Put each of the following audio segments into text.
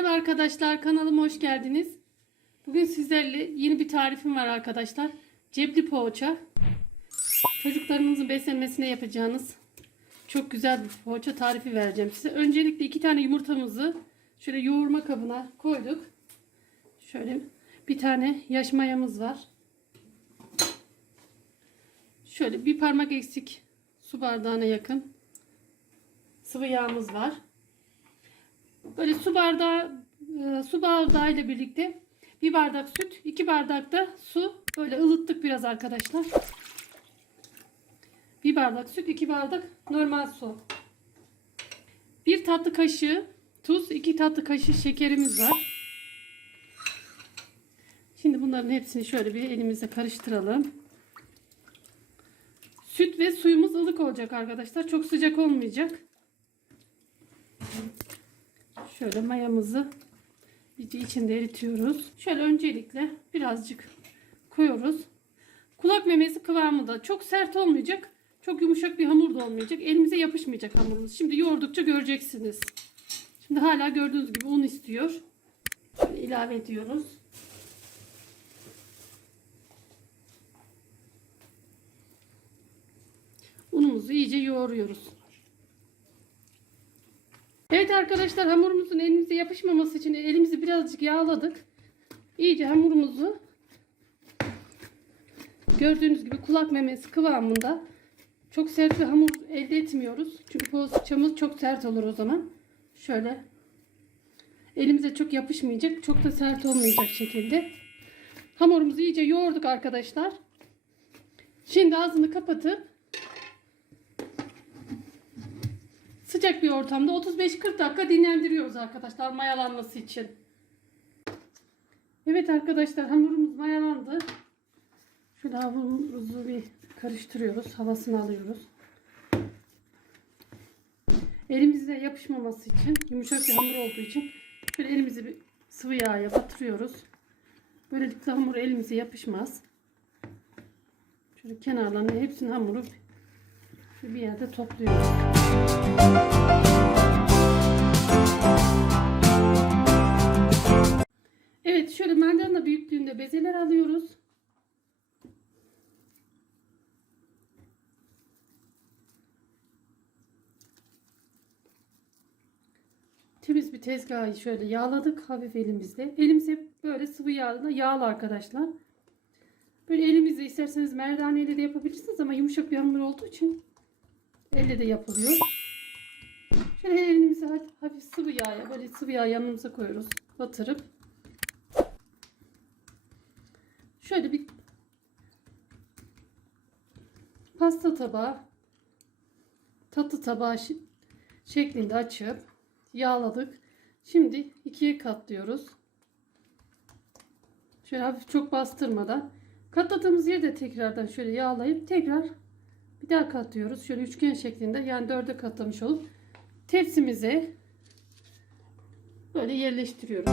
arkadaşlar kanalıma hoş geldiniz. Bugün sizlerle yeni bir tarifim var arkadaşlar. Cepli poğaça. Çocuklarınızın beslenmesine yapacağınız çok güzel bir poğaça tarifi vereceğim size. Öncelikle iki tane yumurtamızı şöyle yoğurma kabına koyduk. Şöyle bir tane yaş mayamız var. Şöyle bir parmak eksik su bardağına yakın sıvı yağımız var. Böyle su bardağı e, su bardağı ile birlikte bir bardak süt, iki bardak da su böyle ılıttık biraz arkadaşlar. Bir bardak süt, iki bardak normal su. Bir tatlı kaşığı tuz, iki tatlı kaşığı şekerimiz var. Şimdi bunların hepsini şöyle bir elimizle karıştıralım. Süt ve suyumuz ılık olacak arkadaşlar. Çok sıcak olmayacak. Şöyle mayamızı iyice içinde eritiyoruz. Şöyle öncelikle birazcık koyuyoruz. Kulak memesi kıvamında çok sert olmayacak. Çok yumuşak bir hamur da olmayacak. Elimize yapışmayacak hamurumuz. Şimdi yoğurdukça göreceksiniz. Şimdi hala gördüğünüz gibi un istiyor. Şöyle ilave ediyoruz. Unumuzu iyice yoğuruyoruz. Evet arkadaşlar hamurumuzun elimize yapışmaması için elimizi birazcık yağladık. İyice hamurumuzu gördüğünüz gibi kulak memesi kıvamında çok sert bir hamur elde etmiyoruz. Çünkü poğaçamız çok sert olur o zaman. Şöyle elimize çok yapışmayacak, çok da sert olmayacak şekilde. Hamurumuzu iyice yoğurduk arkadaşlar. Şimdi ağzını kapatıp sıcak bir ortamda 35-40 dakika dinlendiriyoruz arkadaşlar mayalanması için. Evet arkadaşlar hamurumuz mayalandı. Şöyle hamurumuzu bir karıştırıyoruz. Havasını alıyoruz. Elimizle yapışmaması için yumuşak bir hamur olduğu için şöyle elimizi bir sıvı yağa batırıyoruz. Böylelikle hamur elimize yapışmaz. Şöyle kenarlarını hepsini hamuru bir yerde topluyoruz. Evet şöyle mandalina büyüklüğünde bezeler alıyoruz. Temiz bir tezgahı şöyle yağladık hafif elimizle. Elimiz hep böyle sıvı yağla yağlı arkadaşlar. Böyle elimizle isterseniz merdaneyle de yapabilirsiniz ama yumuşak bir hamur olduğu için elle de yapılıyor. Şöyle elimizi hafif sıvı yağya böyle sıvı yağ yanımıza koyuyoruz. Batırıp şöyle bir pasta tabağı tatlı tabağı şeklinde açıp yağladık. Şimdi ikiye katlıyoruz. Şöyle hafif çok bastırmadan katladığımız yeri de tekrardan şöyle yağlayıp tekrar bir daha katlıyoruz. Şöyle üçgen şeklinde yani dörde katlamış olup tepsimize böyle yerleştiriyoruz.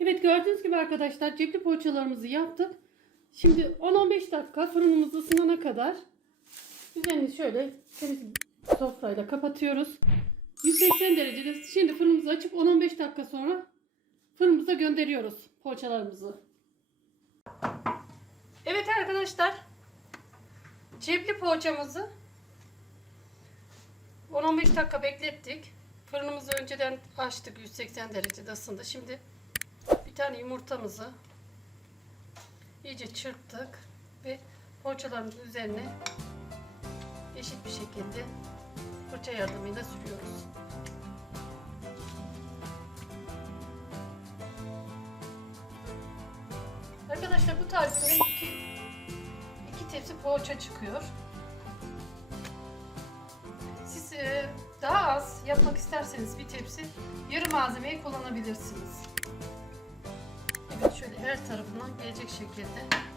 Evet gördüğünüz gibi arkadaşlar cepli poğaçalarımızı yaptık. Şimdi 10-15 dakika fırınımız ısınana kadar üzerini şöyle temiz sofrayla kapatıyoruz. 180 derecede şimdi fırınımızı açıp 10-15 dakika sonra fırınımıza gönderiyoruz poğaçalarımızı. Evet arkadaşlar cepli poğaçamızı 10-15 dakika beklettik. Fırınımızı önceden açtık 180 derecede ısındı. Şimdi bir tane yumurtamızı iyice çırptık ve poğaçalarımızın üzerine eşit bir şekilde fırça yardımıyla sürüyoruz. Arkadaşlar bu tarifimde iki, iki tepsi poğaça çıkıyor. Siz e, daha az yapmak isterseniz bir tepsi yarı malzemeyi kullanabilirsiniz. Evet şöyle her tarafından gelecek şekilde.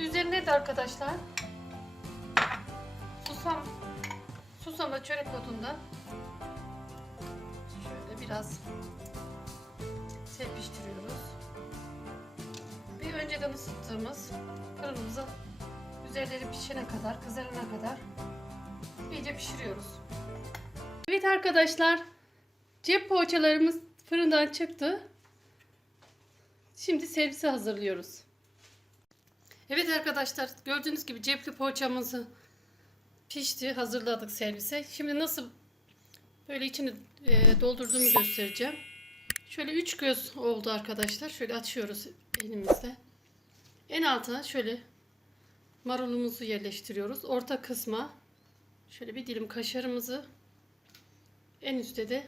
De arkadaşlar susam sonra çörek otundan şöyle biraz serpiştiriyoruz. Bir önceden ısıttığımız fırınımıza üzerleri pişene kadar, kızarana kadar iyice pişiriyoruz. Evet arkadaşlar, cep poğaçalarımız fırından çıktı. Şimdi servise hazırlıyoruz. Evet arkadaşlar, gördüğünüz gibi cepli poğaçamızı pişti, hazırladık servise. Şimdi nasıl böyle içini e, doldurduğumu göstereceğim. Şöyle üç göz oldu arkadaşlar. Şöyle açıyoruz elimizde. En altına şöyle marulumuzu yerleştiriyoruz. Orta kısma şöyle bir dilim kaşarımızı en üstte de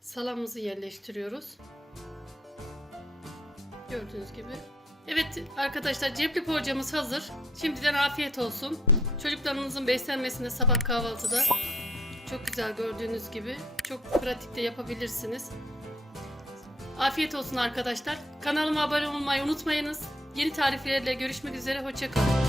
salamımızı yerleştiriyoruz. Gördüğünüz gibi. Evet arkadaşlar cepli poğaçamız hazır. Şimdiden afiyet olsun. Çocuklarınızın beslenmesinde sabah kahvaltıda çok güzel gördüğünüz gibi. Çok pratikte yapabilirsiniz. Afiyet olsun arkadaşlar. Kanalıma abone olmayı unutmayınız. Yeni tariflerle görüşmek üzere. Hoşçakalın.